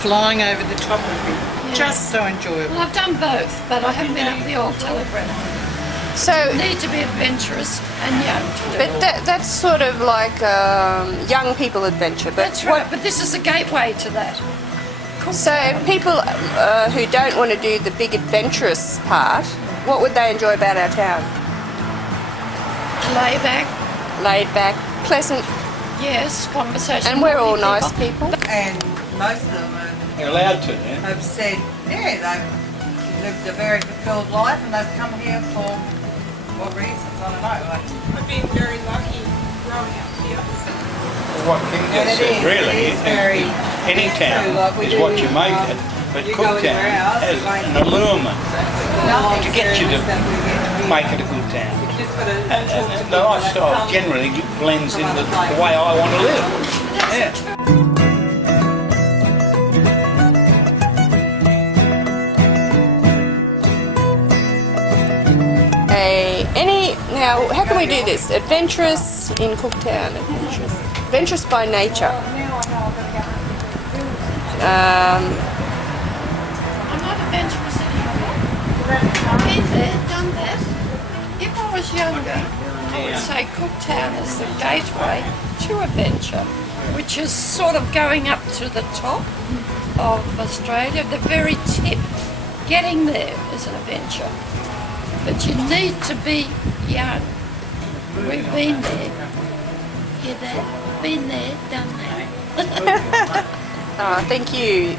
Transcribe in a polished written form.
flying over the top of me. Just so enjoyable. Well, I've done both, but I haven't been up the old Telegram. So You need to be adventurous and young to do it. but that's sort of like young people adventure. But That's right, but this is a gateway to that. So people who don't want to do the big adventurous part, what would they enjoy about our town? Lay back, Laid back, pleasant, yes, conversation. and we're all with nice people. people. And most of them You're allowed to, yeah? have said, yeah, they've lived a very fulfilled life and they've come here for what reasons, I don't know. I've been very lucky growing up here. What King And just it said, is, really, it is very any town true, like we is do what you make here. it, but You go Cooktown anywhere else, has you won't- an allurement Nothing to get you to that we get here. make it a good town. You just gotta And talk to the people that lifestyle come generally blends in from with other the way I want to live. Yeah. Now, how can we do this? Adventurous in Cooktown, adventurous by nature. I'm not adventurous anymore. Been there, done that. If I was younger, I would say Cooktown is the gateway to adventure, which is sort of going up to the top of Australia, the very tip. Getting there is an adventure. But you need to be young. We've been there. Hear that? Been there, done that. Thank you.